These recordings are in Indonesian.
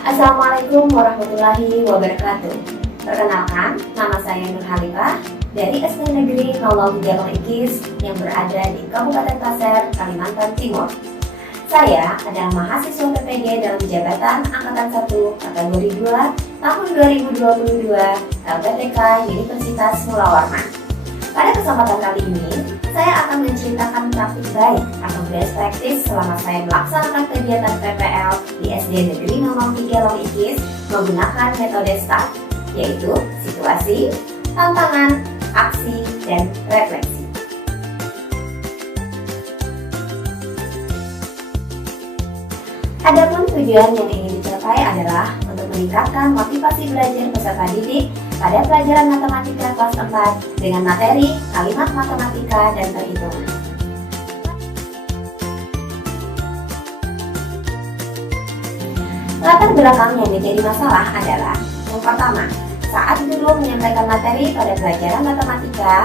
Assalamualaikum warahmatullahi wabarakatuh. Perkenalkan, nama saya Nur Halifah dari SD Negeri 03 Ikis yang berada di Kabupaten Pasir, Kalimantan Timur. Saya adalah mahasiswa PPG dalam jabatan Angkatan 1 kategori 2 tahun 2022 LPTK Universitas Mula Warman. Pada kesempatan kali ini, saya akan menceritakan praktik baik atau best practice selama saya melaksanakan kegiatan PPL di SD Negeri 03 Ikis menggunakan metode STAR, yaitu situasi, tantangan, aksi, dan refleksi. Adapun tujuan yang ingin dicapai adalah untuk meningkatkan motivasi belajar peserta didik pada pelajaran matematika kelas 4 dengan materi kalimat matematika dan perhitungan. Latar belakang yang menjadi masalah adalah yang pertama, saat guru menyampaikan materi pada pelajaran matematika,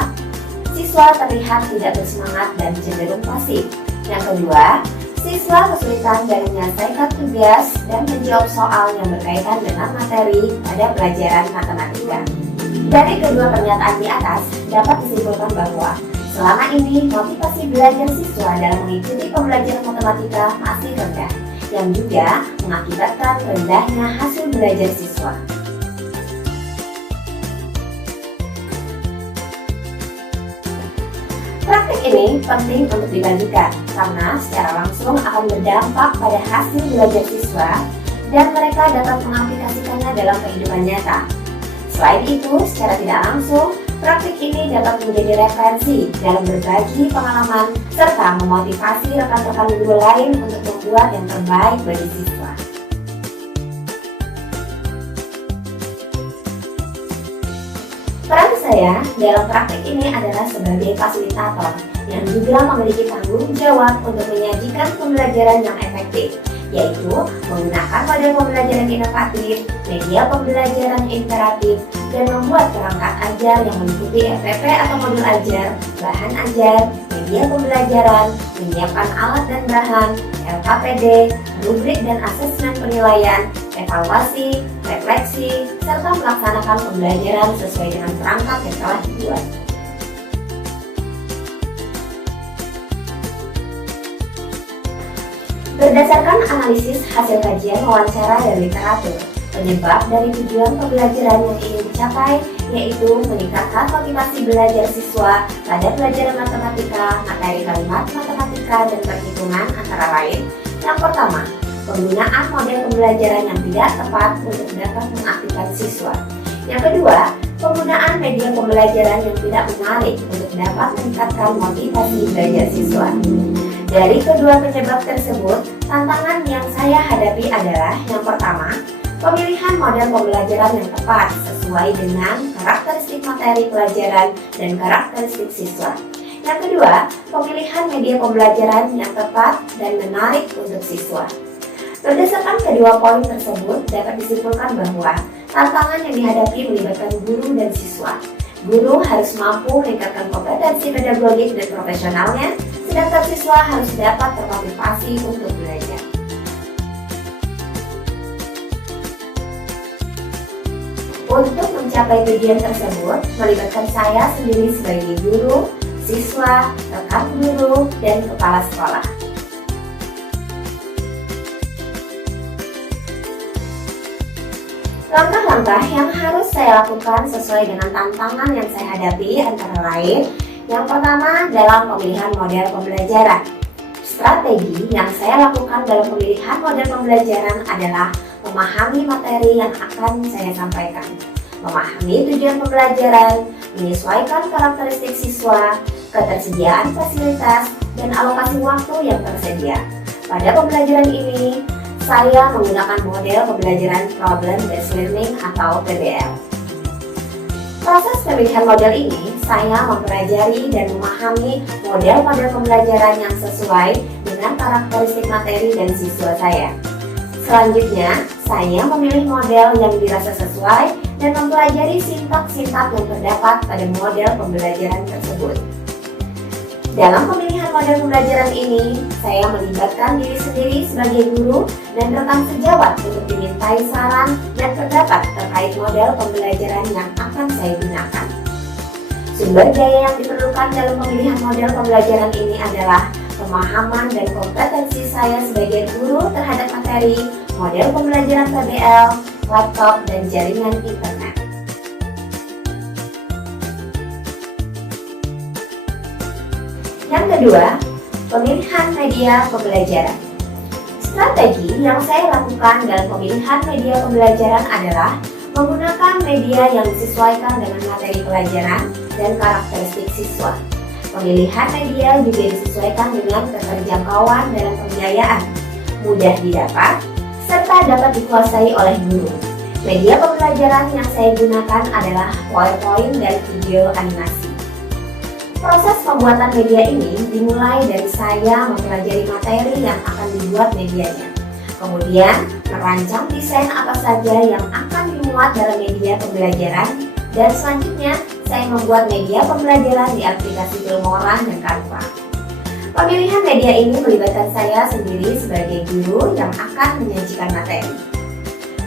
siswa terlihat tidak bersemangat dan cenderung pasif. Yang kedua, siswa kesulitan dalam menyelesaikan tugas dan menjawab soal yang berkaitan dengan materi pada pelajaran matematika. Dari kedua pernyataan di atas, dapat disimpulkan bahwa selama ini motivasi belajar siswa dalam mengikuti pembelajaran matematika masih rendah, yang juga mengakibatkan rendahnya hasil belajar siswa. Praktik ini penting untuk dibagikan karena secara langsung akan berdampak pada hasil belajar siswa dan mereka dapat mengaplikasikannya dalam kehidupan nyata. Selain itu, secara tidak langsung, praktik ini dapat menjadi referensi dalam berbagi pengalaman serta memotivasi rekan-rekan guru lain untuk membuat yang terbaik bagi siswa. Peran saya dalam praktik ini adalah sebagai fasilitator yang juga memiliki tanggung jawab untuk menyajikan pembelajaran yang efektif, yaitu menggunakan model pembelajaran inovatif, media pembelajaran interaktif, dan membuat perangkat ajar yang meliputi FPP atau modul ajar, bahan ajar, media pembelajaran, menyiapkan alat dan bahan, LKPD, rubrik dan asesmen penilaian, evaluasi, refleksi, serta melaksanakan pembelajaran sesuai dengan perangkat yang telah dibuat. Berdasarkan analisis hasil kajian wawancara dan literatur, penyebab dari tujuan pembelajaran yang ingin dicapai yaitu meningkatkan motivasi belajar siswa pada pelajaran matematika, materi kalimat matematika, dan perhitungan antara lain. Yang pertama, penggunaan model pembelajaran yang tidak tepat untuk dapat mengaktifkan siswa. Yang kedua, penggunaan media pembelajaran yang tidak menarik untuk dapat meningkatkan motivasi belajar siswa. Dari kedua penyebab tersebut, tantangan yang saya hadapi adalah yang pertama, pemilihan model pembelajaran yang tepat sesuai dengan karakteristik materi pelajaran dan karakteristik siswa. Yang kedua, pemilihan media pembelajaran yang tepat dan menarik untuk siswa. Berdasarkan kedua poin tersebut, dapat disimpulkan bahwa tantangan yang dihadapi melibatkan guru dan siswa. Guru harus mampu meningkatkan kompetensi pedagogik dan profesionalnya, sedangkan siswa harus dapat termotivasi untuk belajar. Untuk mencapai tujuan tersebut, melibatkan saya sendiri sebagai guru, siswa, rekan guru, dan kepala sekolah. Langkah-langkah yang harus saya lakukan sesuai dengan tantangan yang saya hadapi antara lain, yang pertama dalam pemilihan model pembelajaran. Strategi yang saya lakukan dalam pemilihan model pembelajaran adalah memahami materi yang akan saya sampaikan, memahami tujuan pembelajaran, menyesuaikan karakteristik siswa, ketersediaan fasilitas, dan alokasi waktu yang tersedia. Pada pembelajaran ini, saya menggunakan model pembelajaran Problem Based Learning atau PBL. Proses pemilihan model ini, saya mempelajari dan memahami model-model pembelajaran yang sesuai dengan karakteristik materi dan siswa saya. Selanjutnya, saya memilih model yang dirasa sesuai dan mempelajari sintak-sintak yang terdapat pada model pembelajaran tersebut. Dalam pemilihan model pembelajaran ini, saya melibatkan diri sendiri sebagai guru dan rekan sejawat untuk dimintai saran dan pendapat terkait model pembelajaran yang akan saya gunakan. Sumber daya yang diperlukan dalam pemilihan model pembelajaran ini adalah pemahaman dan kompetensi saya sebagai guru terhadap materi, model pembelajaran PBL, laptop, dan jaringan internet. Yang kedua, pemilihan media pembelajaran. Strategi yang saya lakukan dalam pemilihan media pembelajaran adalah menggunakan media yang disesuaikan dengan materi pelajaran dan karakteristik siswa. Pemilihan media juga disesuaikan dengan keterjangkauan dalam pembiayaan, mudah didapat, serta dapat dikuasai oleh guru. Media pembelajaran yang saya gunakan adalah PowerPoint dan video animasi. Proses pembuatan media ini dimulai dari saya mempelajari materi yang akan dibuat medianya. Kemudian, merancang desain apa saja yang akan dimuat dalam media pembelajaran, dan selanjutnya saya membuat media pembelajaran di aplikasi Filmora dan Canva. Pemilihan media ini melibatkan saya sendiri sebagai guru yang akan menyajikan materi.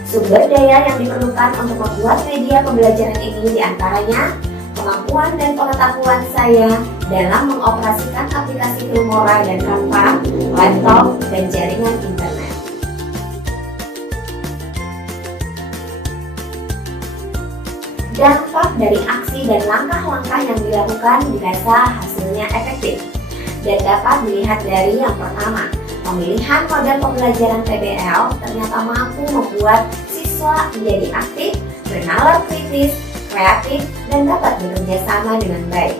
Sumber daya yang diperlukan untuk membuat media pembelajaran ini diantaranya kemampuan dan pengetahuan saya dalam mengoperasikan aplikasi Filmora dan Canva, laptop, dan jaringan internet. Dampak dari aksi dan langkah-langkah yang dilakukan dirasa hasilnya efektif dan dapat dilihat dari yang pertama, pemilihan model pembelajaran PBL ternyata mampu membuat siswa menjadi aktif, bernalar kritis, kreatif, dan dapat bekerja sama dengan baik.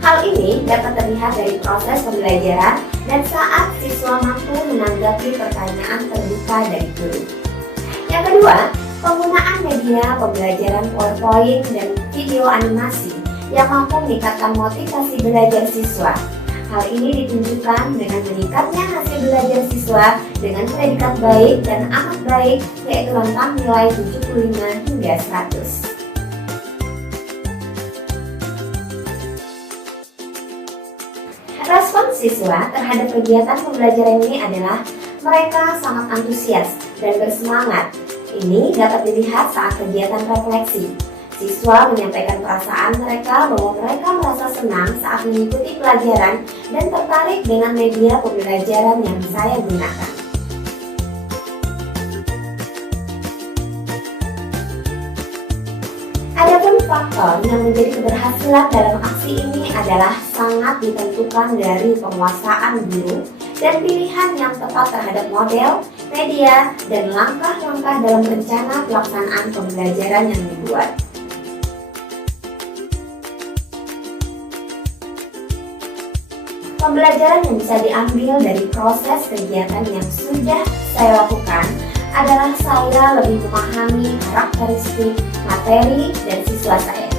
Hal ini dapat terlihat dari proses pembelajaran dan saat siswa mampu menanggapi pertanyaan terbuka dari guru. Yang kedua, penggunaan media pembelajaran PowerPoint dan video animasi yang mampu meningkatkan motivasi belajar siswa. Hal ini ditunjukkan dengan meningkatnya hasil belajar siswa dengan predikat baik dan amat baik, yaitu rentang nilai 75 hingga 100. Respon siswa terhadap kegiatan pembelajaran ini adalah mereka sangat antusias dan bersemangat. Ini dapat dilihat saat kegiatan refleksi. Siswa menyampaikan perasaan mereka bahwa mereka merasa senang saat mengikuti pelajaran dan tertarik dengan media pembelajaran yang saya gunakan. Adapun faktor yang menjadi keberhasilan dalam aksi ini adalah sangat ditentukan dari penguasaan guru dan pilihan yang tepat terhadap model, media, dan langkah-langkah dalam rencana pelaksanaan pembelajaran yang dibuat. Pembelajaran yang bisa diambil dari proses kegiatan yang sudah saya lakukan adalah saya lebih memahami karakteristik, materi, dan siswa saya.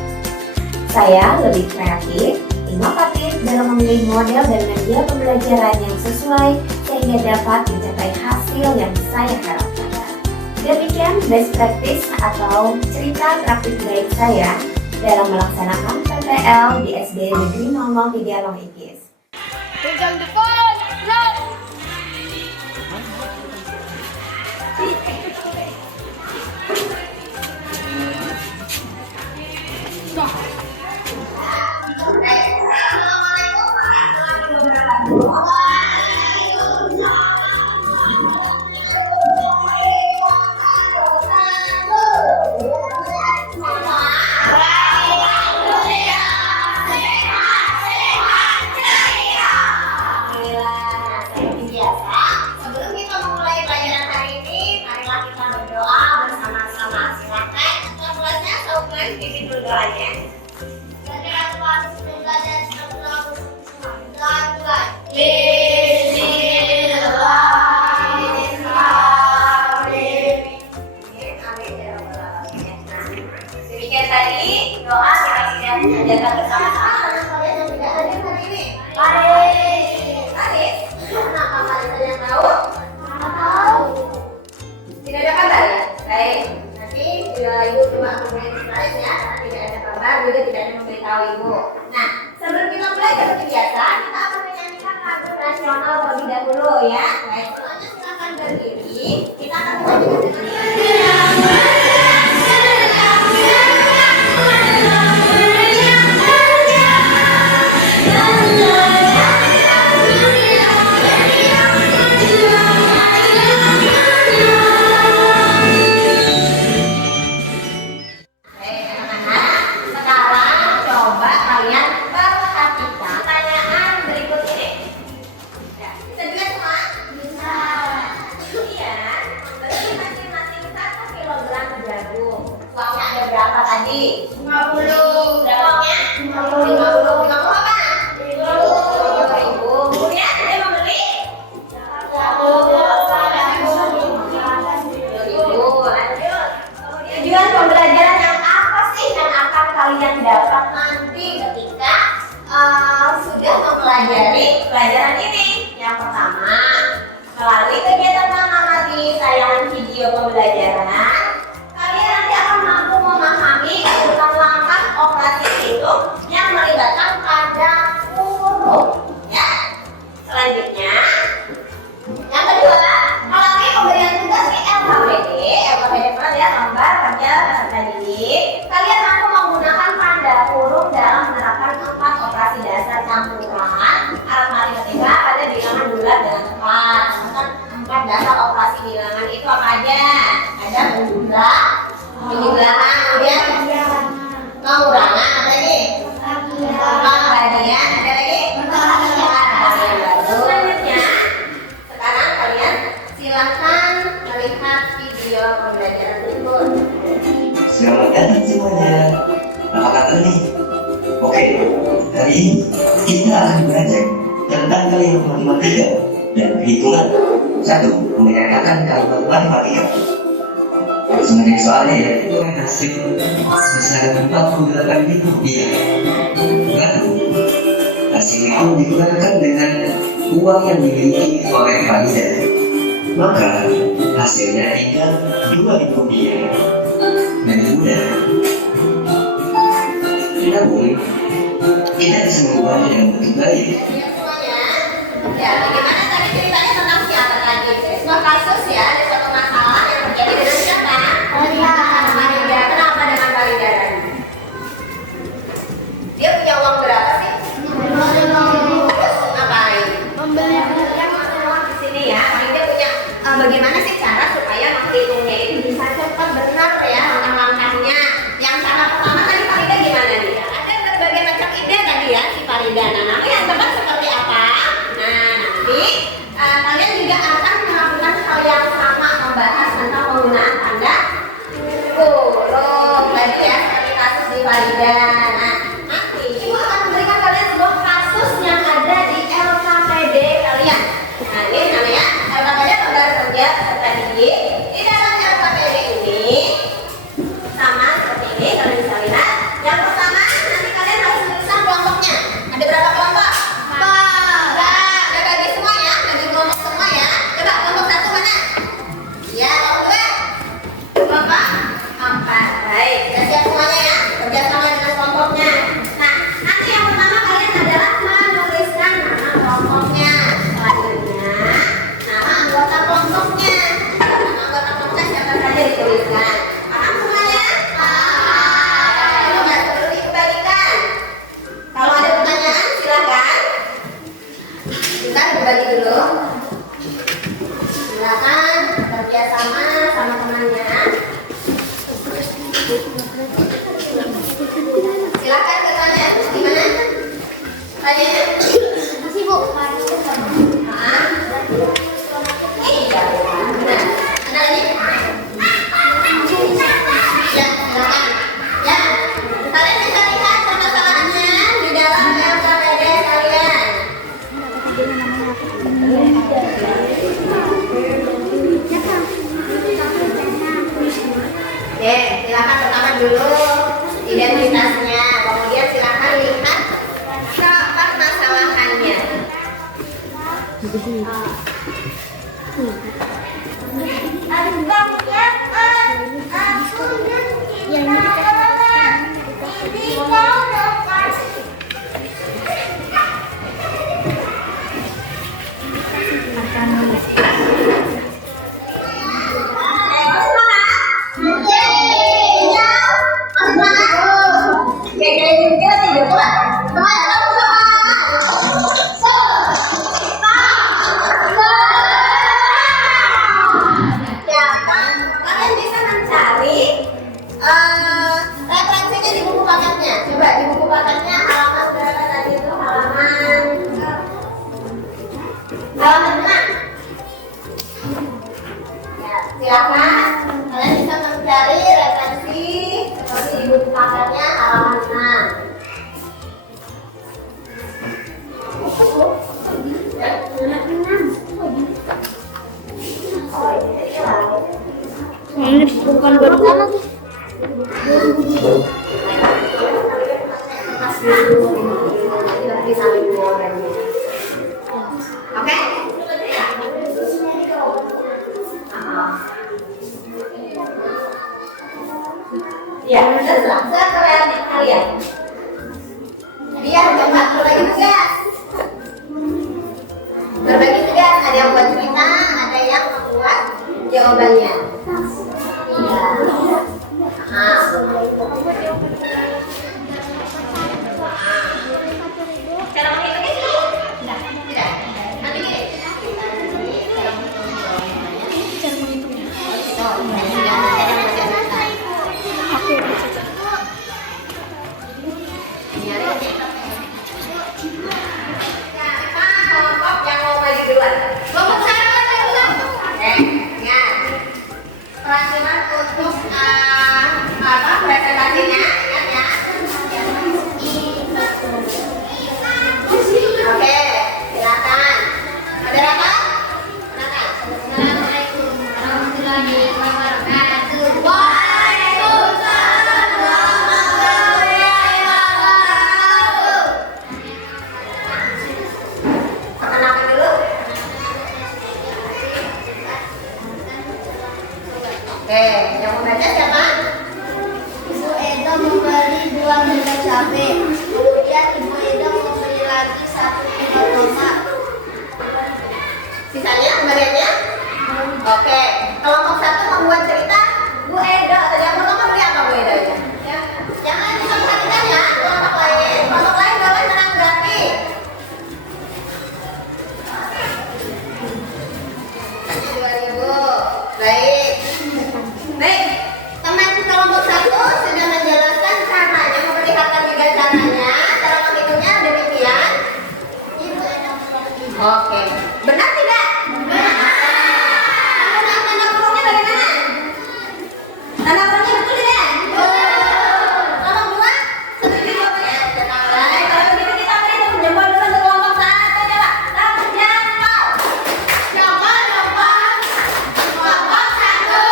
Saya lebih kreatif, inovatif dalam memilih model dan media pembelajaran yang sesuai sehingga dapat mencapai hasil yang saya harapkan. Demikian best practice atau cerita praktik baik saya dalam melaksanakan PPL di SD Negeri 003 Longikis. Pegang depan, gerak! Sebelum kita memulai pelajaran hari ini, marilah kita berdoa bersama-sama. Silakan kelasnya Saukman pimpin dulu doanya. Dan Tuhan sudah belajar, sudah mulai. terlebih dahulu ya. Baik, semuanya silakan berdiri. Kita akan melanjutkan dengan berapa tadi? 50. Berapa uangnya? 50. 50 apa? 50.000. Kemudian ada yang membeli? 10.000. Lanjut. Tujuan pembelajaran yang apa sih yang akan kalian dapat nanti ketika sudah mempelajari pelajaran ini? Yang pertama, melalui kegiatan mengamati tayangan video pembelajaran, kalian nanti akan mampu memahami tentang langkah operasi hitung yang melibatkan pada huruf. Ya. Selanjutnya, yang kedua, melalui pemberian tugas di LKPD berat ya, lembar kerja peserta didik, kalian mampu menggunakan tanda huruf dalam menerapkan 4 operasi dasar campuran aritmatika pada bilangan bulat dengan tepat. Misalkan 4 dasar operasi bilangan itu apa aja? Ada menjumlah, penjumlahan, kemudian pengurangan, apa lagi? Pembagian, ada lagi? Selanjutnya, sekarang kalian silakan melihat video pembelajaran berikut. Selamat datang semuanya. Apa kabar nih? Oke, hari ini kita akan belajar tentang kalimat matematika dan perhitungan. 1. Menyatakan kalimat matematika. Sebagai soalnya ya, itu hasil sebesar 48.000 rupiah. Lalu, hasil itu digunakan dengan uang yang dimiliki oleh Farida. Maka hasilnya tinggal 2.000 rupiah. Dan mudah. Namun, kita bisa mengubahnya dengan lebih baik. Ya, bagaimana tadi ceritanya tentang siapa tadi? Sebuah kasus ya, ada suatu masalah yang terjadi dengan siapa? Farida. Kenapa dengan Farida? Dia punya uang berapa sih? Terus ngapain? Membeli Di sini ya, Farida punya bagaimana sih cara supaya menghitungnya itu bisa cepat benar ya langkah-langkahnya. Yang cara pertama tadi Farida gimana nih? Ada berbagai macam ide tadi ya si Farida. Nah, namun yang tepat seperti apa? Nah, nanti kalian juga akan melakukan hal yang sama, membahas tentang penggunaan tanda huruf tadi ya, seperti kasus di Farida. Nah, nanti Ibu akan memberikan kalian sebuah kasus yang ada di LKPD kalian. Nah, ini namanya LKPD lembar kerja peserta didik. Di dalam LKPD ini sama seperti ini, kalian bisa lihat. Yang pertama, nanti kalian harus menuliskan kelompoknya. Ada berapa kelompok? 4. Udah bagi semua ya, bagi kelompok semua ya. Coba kelompok 1 mana? Ya, kelompok 2. Kelompok 4. Baik, sudah siap semuanya ya. Kerjasama dengan kelompoknya. Nah, nanti yang pertama kalian adalah menuliskan nama kelompoknya. Selanjutnya, nama anggota kelompoknya. Nama anggota kelompoknya siapa saja dituliskan. Paham semuanya? Coba sebelum dikembalikan. Kalau ada pertanyaan silakan. Kita berbagi dulu. Silakan kerjasama sama temannya. Silakan bertanya. Gimana? Tanya. Masih Bu. Nah. Iya. Benar. Ada lagi? Ya, silakan. Ya. Kalian bisa lihat permasalahannya di dalam LKPD kalian. Oke, silakan pertama dulu identitasnya, kemudian silakan lihat permasalahannya. Silakan kalian bisa mencari referensi seperti di buku pakarnya halaman 6. Ini bukan baru lagi. Oke? Ya, sudah kreatif kalian. Dia coba berbagi tugas. Berbagi tugas, ada yang buat cerita, ada yang membuat jawabannya. Iya. Cara menghitungnya sudah? Tidak. Nanti gini. Cara menghitungnya. Kelompok yang mau maju duluan. Kelompok satu. Ingat. Peraturan untuk presentasinya, ingat ya. Oke, silakan. Moderator. Assalamualaikum warahmatullahi wabarakatuh. Waalaikumsalam warahmatullahi wabarakatuh. Perkenalkan dulu. Oke, yang membaca siapa? Ibu Eda membeli 2 benda cabai. Kemudian Ibu Eda membeli lagi 1 kilo tomat. Sisanya pemberiannya? Oke, kelompok satu membuat cerita Bu Edo. Tadi yang pertama beli apa Bu Edo ya? Jangan diperhatikan ya, kelompok lain boleh menanggapi. Hanya 2.000. Baik. Teman kelompok satu sudah menjelaskan caranya, memperlihatkan juga caranya. Cara menghitungnya demikian. Oke, benar tidak? Benar. Tanda kurungnya bagaimana? Tanda kurungnya betul tidak? Betul. Kelompok dua, setuju jawabannya? Baik, kalau begitu kita beri jempol dulu untuk kelompok satu. Coba, jempol. Jempol. Kelompok satu.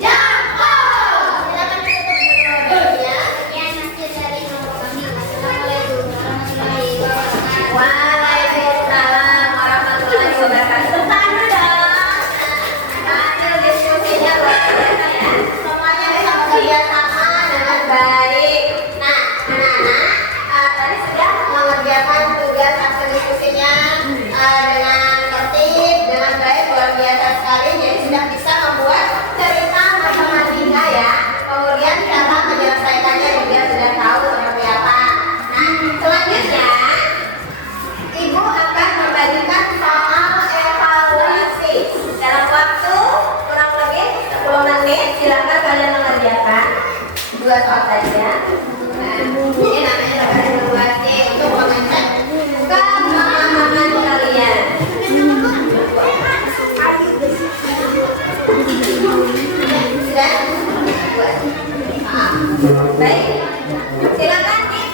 Jempol. Silakan ditutup dulu ya. Sekian hasil dari kelompok kami. Assalamualaikum warahmatullahi wabarakatuh. Waalaikumsalam warahmatullahi wabarakatuh. Tepuk tangan dulu dong. Hasil diskusinya luar biasa ya. Semuanya bisa bekerja sama dengan baik. Nah, anak-anak tadi sudah mengerjakan tugas hasil diskusinya dengan tertib, dengan baik, luar biasa sekali. Jadi sudah bisa membuat cerita matematika ya. Kemudian cara menyelesaikannya juga sudah tahu seperti apa. Nah, selanjutnya Ibu akan membagikan soal evaluasi dalam waktu kurang lebih 10 menit. Silakan kalian mengerjakan 2 soal saja. Nah, ini namanya evaluasi untuk mengecek pemahaman kalian. Sudah? Buat. Baik. Silakan Pak.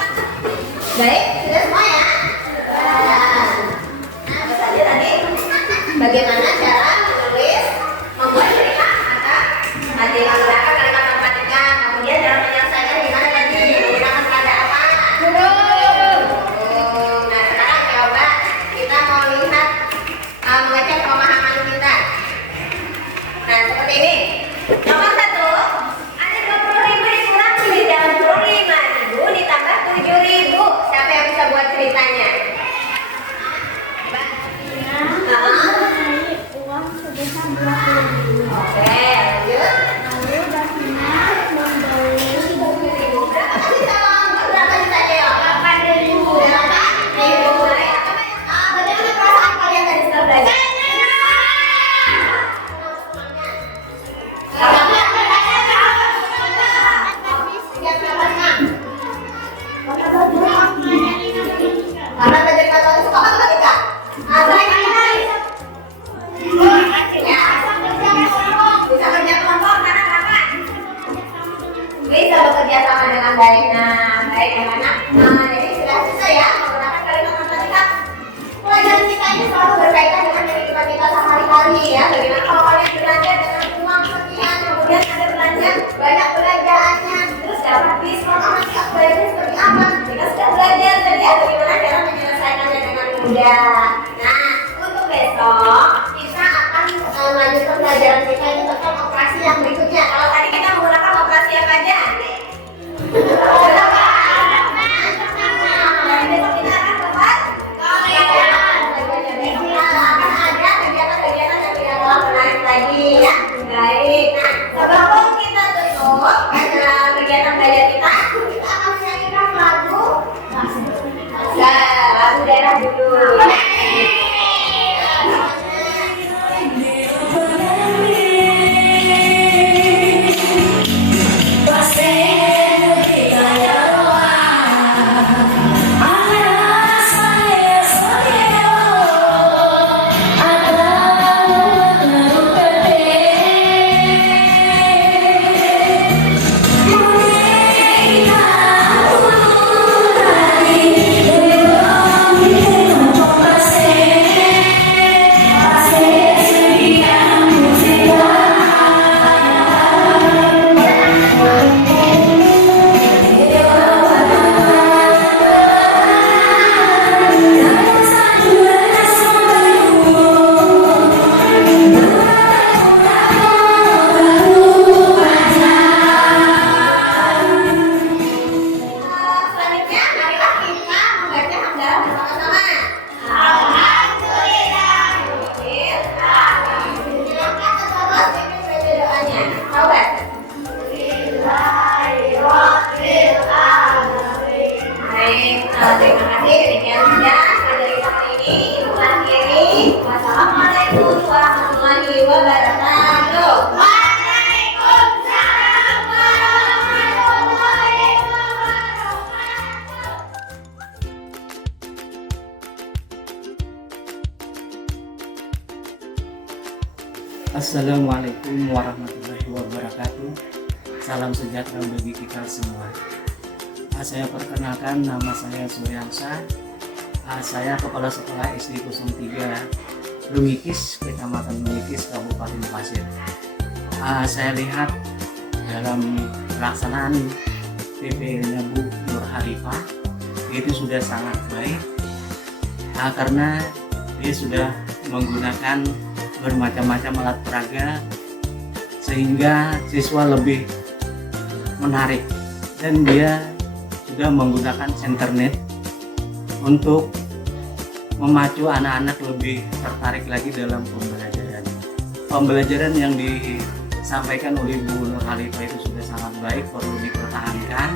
Baik, sudah semua ya? Nah, itu saja tadi bagaimana cara menulis, membuat cerita atau menggunakan kalimat matematika. Kemudian cara menyelesaikan gimana tadi? Menggunakan kata apa? Nah, sekarang coba kita mau lihat mengecek pemahaman kita. Nah, seperti ini. Nomor 1, ada 20.000 dikurang duit dalam kurung 5.000 ditambah 7.000. Siapa yang bisa buat ceritanya? Uang sebesar 20.000. Oke, lanjut. Lalu Davina membeli Berapa sisa uang? Berapa sisanya ya? 8.000. 8.000. Bagaimana perasaan kalian tadi setelah belajar? Karena belajar matematika suka matematika. Nah, saya ya. selalu berkaitan dengan kehidupan kita sehari-hari ya. Bagaimana kalau kalian belanja dengan uang sekian, kemudian ada belanja banyak belanjaannya, terus dapat diskon, nanti upgrade seperti apa? Kita sudah belajar tadi ya bagaimana cara menyelesaikannya dengan mudah. Nah, untuk besok kita akan melanjutkan pelajaran kita itu tentang operasi yang berikutnya. Kalau tadi kita menggunakan operasi apa aja? Lagi ya, baik. Nah, sebelum kita tutup kegiatan belajar kita akan menyanyikan lagu daerah dulu. Terima kasih. Demikian saja materi kali ini. Mengakhiri. Wassalamualaikum warahmatullahi wabarakatuh. Waalaikumsalam warahmatullahi wabarakatuh. Assalamualaikum warahmatullahi wabarakatuh. Salam sejahtera bagi kita semua. Saya perkenalkan, nama saya Suryansa. Saya Kepala Sekolah SD 03 Lumikis, Kecamatan Lumikis, Kabupaten Pasir. Saya lihat dalam pelaksanaan PPL-nya Bu Nur Halifah itu sudah sangat baik, karena dia sudah menggunakan bermacam-macam alat peraga sehingga siswa lebih menarik, dan dia sudah menggunakan internet untuk memacu anak-anak lebih tertarik lagi dalam pembelajaran. Pembelajaran yang disampaikan oleh Bu Nur Halifah itu sudah sangat baik, perlu dipertahankan.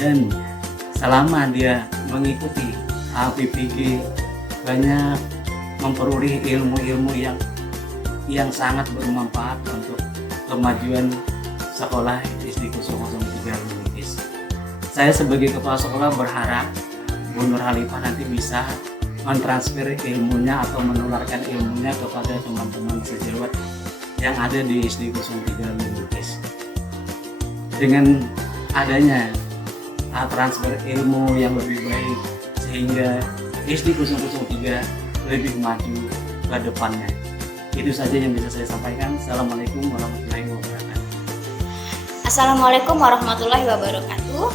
Dan selama dia mengikuti PPG, banyak memperoleh ilmu-ilmu yang sangat bermanfaat untuk kemajuan sekolah SD 003 Lumikis. Saya sebagai kepala sekolah berharap Bu Nur Halifah nanti bisa mentransfer ilmunya atau menularkan ilmunya kepada teman-teman sejawat yang ada di SD 03 Lumikis. Dengan adanya transfer ilmu yang lebih baik, sehingga SD 003 lebih maju ke depannya. Itu saja yang bisa saya sampaikan. Assalamualaikum warahmatullahi wabarakatuh. Assalamualaikum warahmatullahi wabarakatuh.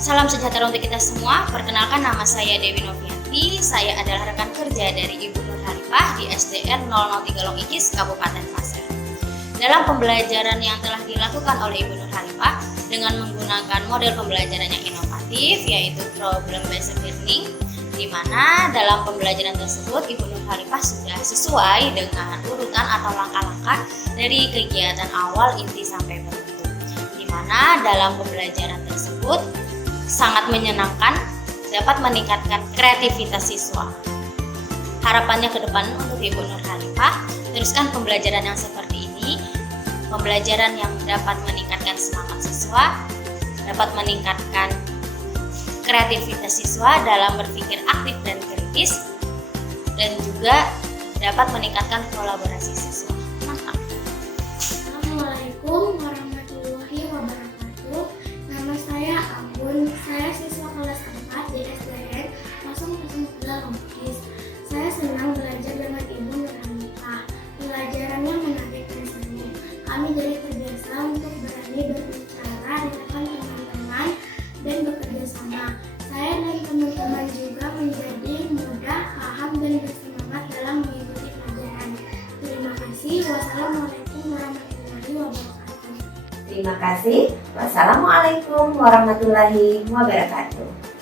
Salam sejahtera untuk kita semua. Perkenalkan, nama saya Dewi Novianti. Saya adalah rekan kerja dari Ibu Nur Halifah di SDN 003 Lumikis, Kabupaten Pasir. Dalam pembelajaran yang telah dilakukan oleh Ibu Nur Halifah dengan menggunakan model pembelajaran yang inovatif, yaitu problem based learning, di mana dalam pembelajaran tersebut Ibu Nur Halifah sudah sesuai dengan urutan atau langkah-langkah dari kegiatan awal, inti sampai penentu, di mana dalam pembelajaran tersebut sangat menyenangkan, dapat meningkatkan kreativitas siswa. Harapannya ke depan untuk Ibu Nur Halifah, teruskan pembelajaran yang seperti ini, pembelajaran yang dapat meningkatkan semangat siswa, dapat meningkatkan kreativitas siswa dalam berpikir aktif dan kritis, dan juga dapat meningkatkan kolaborasi siswa. Mantap. Assalamualaikum warahmatullahi wabarakatuh. Nama saya Agun. Saya siswa kelas 4 di SDN 003 Lumikis. kasih. Wassalamualaikum warahmatullahi wabarakatuh. Terima kasih. Wassalamualaikum warahmatullahi wabarakatuh.